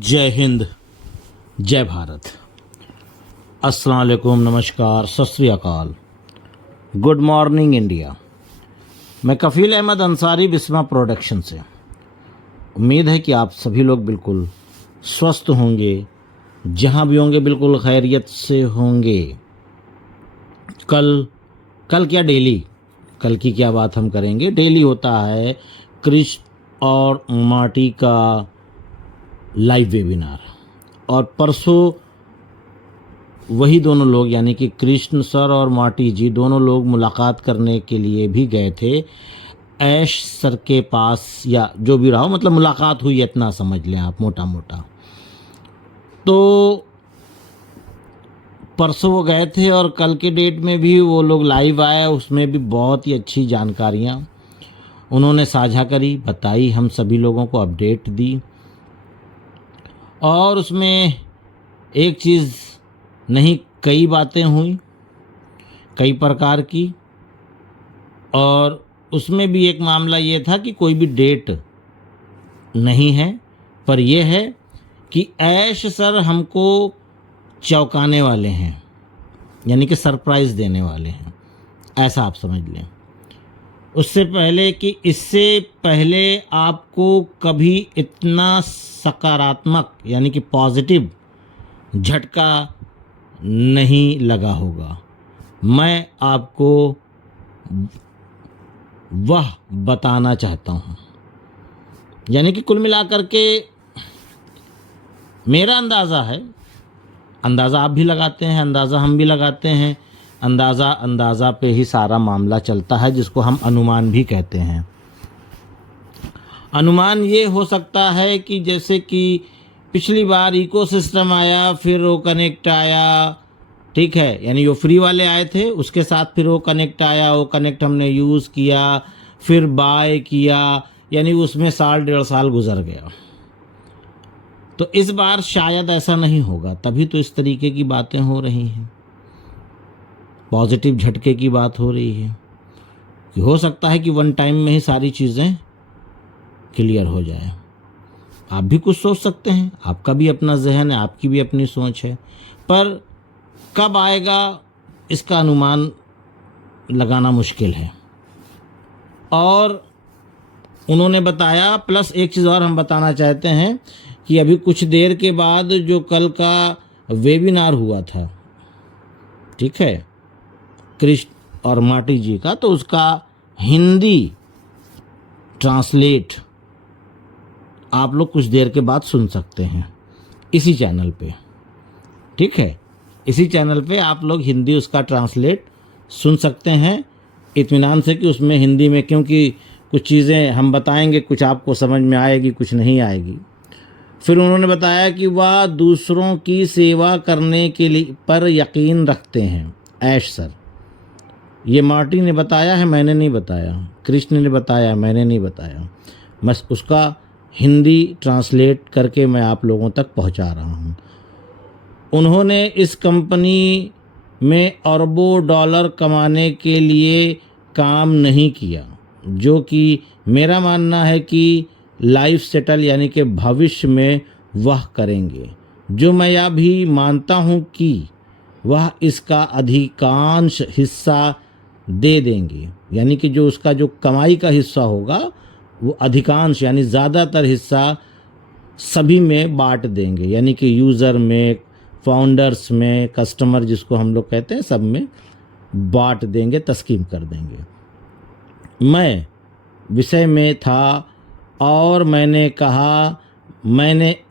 जय हिंद, जय भारत। अस्सलाम वालेकुम, नमस्कार, सत श्री अकाल, गुड मॉर्निंग इंडिया। मैं कफ़ील अहमद अंसारी, बिस्मा प्रोडक्शन से। उम्मीद है कि आप सभी लोग बिल्कुल स्वस्थ होंगे, जहाँ भी होंगे बिल्कुल खैरियत से होंगे। कल क्या डेली, कल की क्या बात हम करेंगे। डेली होता है कृष्ण और मार्टी का लाइव वेबिनार, और परसों वही दोनों लोग यानी कि कृष्ण सर और मार्टी जी दोनों लोग मुलाकात करने के लिए भी गए थे ऐश सर के पास, या जो भी रहा हो, मतलब मुलाकात हुई, इतना समझ लें आप मोटा मोटा। तो परसों वो गए थे और कल के डेट में भी वो लोग लाइव आए, उसमें भी बहुत ही अच्छी जानकारियाँ उन्होंने साझा करी, बताई, हम सभी लोगों को अपडेट दी। और उसमें एक चीज़ नहीं, कई बातें हुई, कई प्रकार की। और उसमें भी एक मामला ये था कि कोई भी डेट नहीं है, पर यह है कि ऐश सर हमको चौंकाने वाले हैं, यानी कि सरप्राइज़ देने वाले हैं, ऐसा आप समझ लें। उससे पहले कि इससे पहले आपको कभी इतना सकारात्मक यानी कि पॉजिटिव झटका नहीं लगा होगा। मैं आपको वह बताना चाहता हूँ, यानी कि कुल मिलाकर के मेरा अंदाज़ा है, अंदाज़ा आप भी लगाते हैं, अंदाज़ा हम भी लगाते हैं, अंदाज़ा पे ही सारा मामला चलता है, जिसको हम अनुमान भी कहते हैं। अनुमान ये हो सकता है कि जैसे कि पिछली बार इकोसिस्टम आया, फिर वो कनेक्ट आया, ठीक है, यानी वो फ्री वाले आए थे, उसके साथ फिर वो कनेक्ट आया, वो कनेक्ट हमने यूज़ किया, फिर बाय किया, यानी उसमें साल 1.5 साल गुजर गया। तो इस बार शायद ऐसा नहीं होगा, तभी तो इस तरीके की बातें हो रही हैं, पॉजिटिव झटके की बात हो रही है कि हो सकता है कि वन टाइम में ही सारी चीज़ें क्लियर हो जाए। आप भी कुछ सोच सकते हैं, आपका भी अपना जहन है, आपकी भी अपनी सोच है, पर कब आएगा इसका अनुमान लगाना मुश्किल है। और उन्होंने बताया, प्लस एक चीज़ और हम बताना चाहते हैं कि अभी कुछ देर के बाद जो कल का वेबिनार हुआ था, ठीक है, कृष्ण और मार्टी जी का, तो उसका हिंदी ट्रांसलेट आप लोग कुछ देर के बाद सुन सकते हैं इसी चैनल पे, ठीक है, इसी चैनल पे आप लोग हिंदी उसका ट्रांसलेट सुन सकते हैं इत्मीनान से, कि उसमें हिंदी में, क्योंकि कुछ चीज़ें हम बताएंगे, कुछ आपको समझ में आएगी, कुछ नहीं आएगी। फिर उन्होंने बताया कि वह दूसरों की सेवा करने के लिए पर यकीन रखते हैं, ऐश सर। ये मार्टी ने बताया है, मैंने नहीं बताया, कृष्ण ने बताया, मैंने नहीं बताया, बस उसका हिंदी ट्रांसलेट करके मैं आप लोगों तक पहुंचा रहा हूं। उन्होंने इस कंपनी में अरबों डॉलर कमाने के लिए काम नहीं किया, जो कि मेरा मानना है कि लाइफ सेटल यानी कि भविष्य में वह करेंगे, जो मैं यह भी मानता हूं कि वह इसका अधिकांश हिस्सा दे देंगे, यानी कि जो उसका जो कमाई का हिस्सा होगा वो अधिकांश यानी ज़्यादातर हिस्सा सभी में बांट देंगे, यानी कि यूज़र में, फाउंडर्स में, कस्टमर जिसको हम लोग कहते हैं, सब में बांट देंगे, तस्कीम कर देंगे। मैं विषय में था और मैंने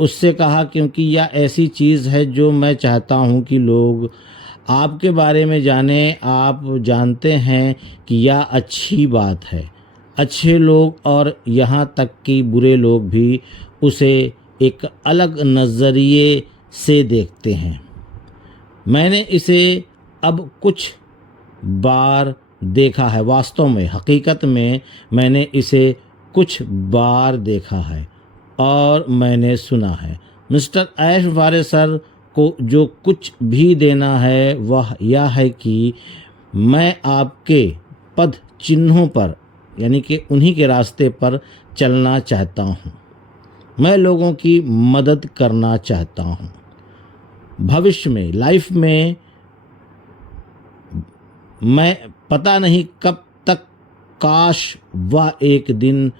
उससे कहा क्योंकि यह ऐसी चीज़ है जो मैं चाहता हूं कि लोग आपके बारे में जानें। आप जानते हैं कि यह अच्छी बात है, अच्छे लोग और यहाँ तक कि बुरे लोग भी उसे एक अलग नज़रिए से देखते हैं। मैंने इसे अब कुछ बार देखा है, वास्तव में, हकीकत में मैंने इसे कुछ बार देखा है और मैंने सुना है। मिस्टर ऐश वारे सर को जो कुछ भी देना है वह यह है कि मैं आपके पद चिन्हों पर, यानी कि उन्हीं के रास्ते पर चलना चाहता हूँ। मैं लोगों की मदद करना चाहता हूँ। भविष्य में लाइफ में मैं पता नहीं कब तक, काश वह एक दिन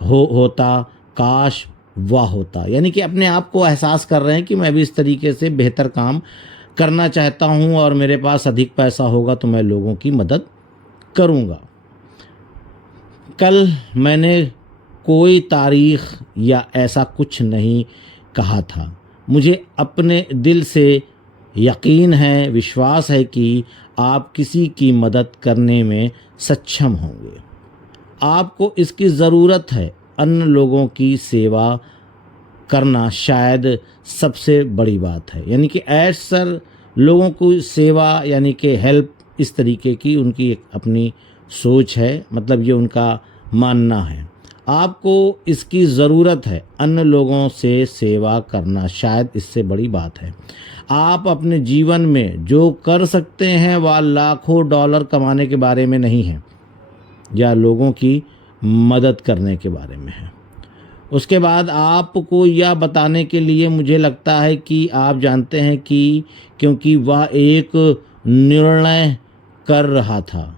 होता, काश वह होता। यानी कि अपने आप को एहसास कर रहे हैं कि मैं भी इस तरीके से बेहतर काम करना चाहता हूँ और मेरे पास अधिक पैसा होगा तो मैं लोगों की मदद करूँगा। कल मैंने कोई तारीख या ऐसा कुछ नहीं कहा था। मुझे अपने दिल से यकीन है, विश्वास है कि आप किसी की मदद करने में सक्षम होंगे। आपको इसकी ज़रूरत है। अन्य लोगों की सेवा करना शायद सबसे बड़ी बात है। यानी कि ऐश सर लोगों को सेवा यानी कि हेल्प, इस तरीके की उनकी एक अपनी सोच है, मतलब ये उनका मानना है। आपको इसकी ज़रूरत है। अन्य लोगों से सेवा करना शायद इससे बड़ी बात है। आप अपने जीवन में जो कर सकते हैं वह लाखों डॉलर कमाने के बारे में नहीं है या लोगों की मदद करने के बारे में है। उसके बाद आपको यह बताने के लिए मुझे लगता है कि आप जानते हैं कि क्योंकि वह एक निर्णय कर रहा था।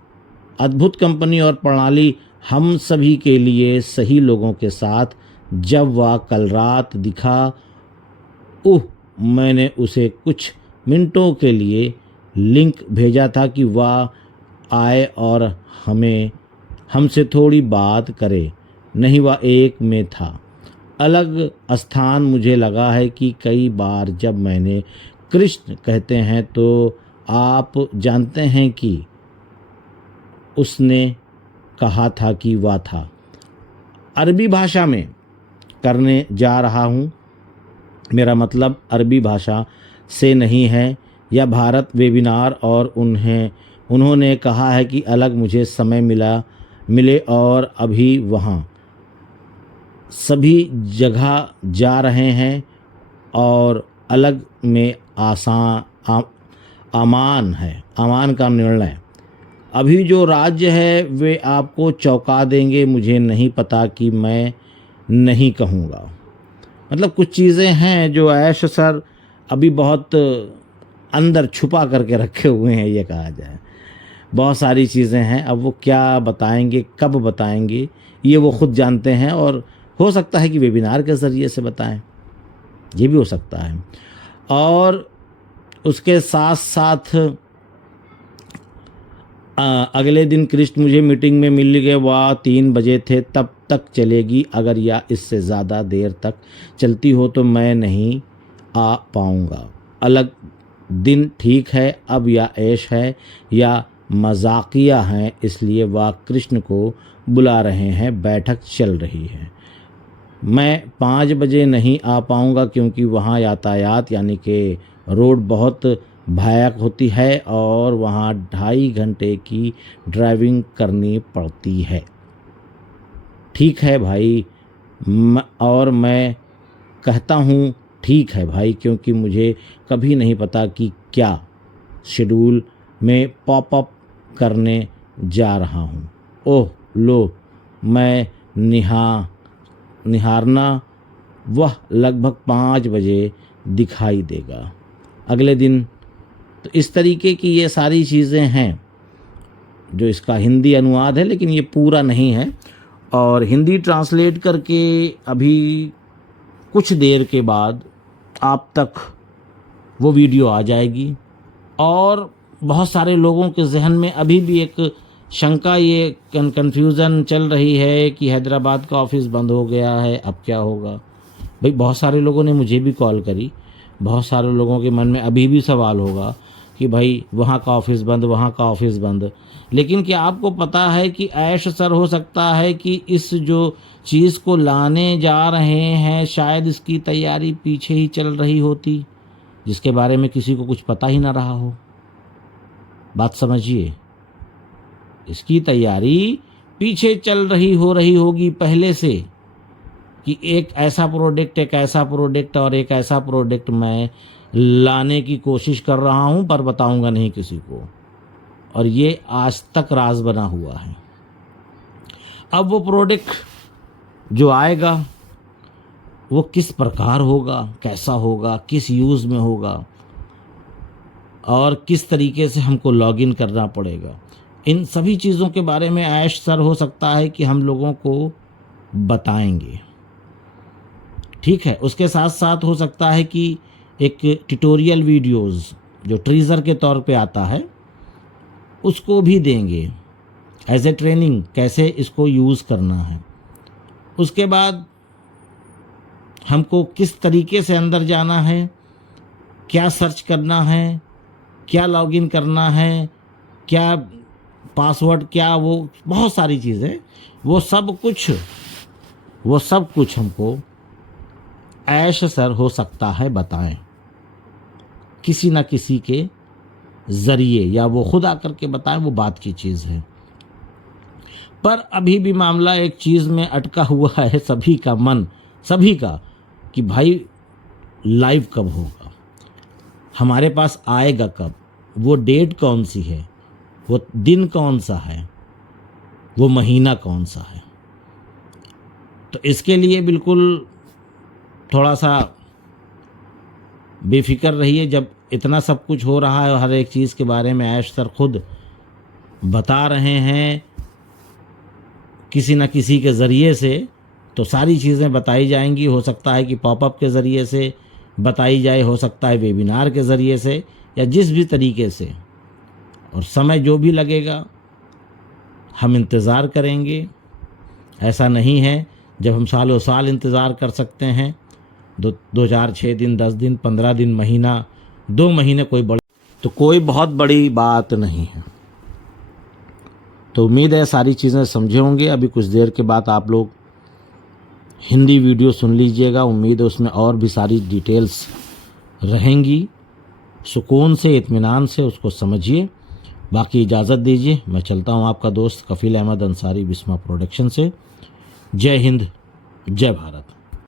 अद्भुत कंपनी और प्रणाली हम सभी के लिए सही लोगों के साथ। जब वह कल रात दिखा, मैंने उसे कुछ मिनटों के लिए लिंक भेजा था कि वह आए और हमसे थोड़ी बात करे। नहीं, वह एक में था, अलग स्थान। मुझे लगा है कि कई बार जब मैंने कृष्ण कहते हैं तो आप जानते हैं कि उसने कहा था कि वह था। अरबी भाषा में करने जा रहा हूँ। मेरा मतलब अरबी भाषा से नहीं है। यह भारत वेबिनार और उन्होंने कहा है कि अलग मुझे समय मिले और अभी वहाँ सभी जगह जा रहे हैं और अलग में अमान का निर्णय। अभी जो राज्य है वे आपको चौंका देंगे। मुझे नहीं पता कि मैं नहीं कहूँगा। मतलब कुछ चीज़ें हैं जो ऐश सर अभी बहुत अंदर छुपा करके रखे हुए हैं, ये कहा जाए। बहुत सारी चीज़ें हैं, अब वो क्या बताएंगे, कब बताएंगे, ये वो खुद जानते हैं। और हो सकता है कि वेबिनार के ज़रिए से बताएं, ये भी हो सकता है। और उसके साथ साथ अगले दिन कृष्ण मुझे मीटिंग में मिल गए। वह 3 बजे थे, तब तक चलेगी। अगर या इससे ज़्यादा देर तक चलती हो तो मैं नहीं आ पाऊँगा। अलग दिन ठीक है। अब या ऐश है या मजाकिया है, इसलिए वह कृष्ण को बुला रहे हैं। बैठक चल रही है। मैं 5 बजे नहीं आ पाऊँगा क्योंकि वहाँ यातायात यानी कि रोड बहुत भयानक होती है और वहाँ 2.5 घंटे की ड्राइविंग करनी पड़ती है। ठीक है भाई। और मैं कहता हूँ ठीक है भाई, क्योंकि मुझे कभी नहीं पता कि क्या शेड्यूल में पॉपअप करने जा रहा हूँ। ओह लो, मैं निहारना वह लगभग 5 बजे दिखाई देगा। अगले दिन। तो इस तरीके की ये सारी चीज़ें हैं जो इसका हिंदी अनुवाद है, लेकिन ये पूरा नहीं है। और हिंदी ट्रांसलेट करके अभी कुछ देर के बाद आप तक वो वीडियो आ जाएगी। और बहुत सारे लोगों के जहन में अभी भी एक शंका, ये कन्फ्यूज़न चल रही है कि हैदराबाद का ऑफिस बंद हो गया है, अब क्या होगा। भाई बहुत सारे लोगों ने मुझे भी कॉल करी। बहुत सारे लोगों के मन में अभी भी सवाल होगा कि भाई वहाँ का ऑफिस बंद, वहाँ का ऑफिस बंद। लेकिन क्या आपको पता है कि ऐश सर हो सकता है कि इस जो चीज़ को लाने जा रहे हैं शायद इसकी तैयारी पीछे ही चल रही होती, जिसके बारे में किसी को कुछ पता ही ना रहा हो। बात समझिए, इसकी तैयारी पीछे चल रही होगी पहले से कि एक ऐसा प्रोडक्ट और एक ऐसा प्रोडक्ट मैं लाने की कोशिश कर रहा हूं, पर बताऊंगा नहीं किसी को। और ये आज तक राज बना हुआ है। अब वो प्रोडक्ट जो आएगा वो किस प्रकार होगा, कैसा होगा, किस यूज़ में होगा और किस तरीके से हमको लॉगिन करना पड़ेगा, इन सभी चीज़ों के बारे में ऐश सर हो सकता है कि हम लोगों को बताएंगे। ठीक है, उसके साथ साथ हो सकता है कि एक ट्यूटोरियल वीडियोस जो ट्रीजर के तौर पे आता है उसको भी देंगे एज ए ट्रेनिंग, कैसे इसको यूज़ करना है। उसके बाद हमको किस तरीके से अंदर जाना है, क्या सर्च करना है, क्या लॉगिन करना है, क्या पासवर्ड, क्या वो बहुत सारी चीज़ें, वो सब कुछ हमको ऐश सर हो सकता है बताएं किसी ना किसी के ज़रिए, या वो खुद आकर के बताएं, वो बात की चीज़ है। पर अभी भी मामला एक चीज़ में अटका हुआ है सभी का मन, सभी का, कि भाई लाइव कब होगा, हमारे पास आएगा कब, वो डेट कौन सी है, वो दिन कौन सा है, वो महीना कौन सा है। तो इसके लिए बिल्कुल थोड़ा सा बेफिक्र रहिए। जब इतना सब कुछ हो रहा है और हर एक चीज़ के बारे में ऐश सर खुद बता रहे हैं किसी न किसी के ज़रिए से, तो सारी चीज़ें बताई जाएंगी। हो सकता है कि पॉपअप के ज़रिए से बताई जाए, हो सकता है वेबिनार के ज़रिए से, या जिस भी तरीके से, और समय जो भी लगेगा हम इंतज़ार करेंगे। ऐसा नहीं है जब हम सालों साल इंतज़ार कर सकते हैं, 2 4 6 दिन, 10 दिन, 15 दिन, महीना, 2 महीने, कोई बहुत बड़ी बात नहीं है। तो उम्मीद है सारी चीज़ें समझे होंगे। अभी कुछ देर के बाद आप लोग हिंदी वीडियो सुन लीजिएगा, उम्मीद है उसमें और भी सारी डिटेल्स रहेंगी। सुकून से, इत्मीनान से उसको समझिए। बाकी इजाज़त दीजिए, मैं चलता हूँ। आपका दोस्त कफील अहमद अंसारी, बिस्मा प्रोडक्शन से। जय हिंद, जय भारत।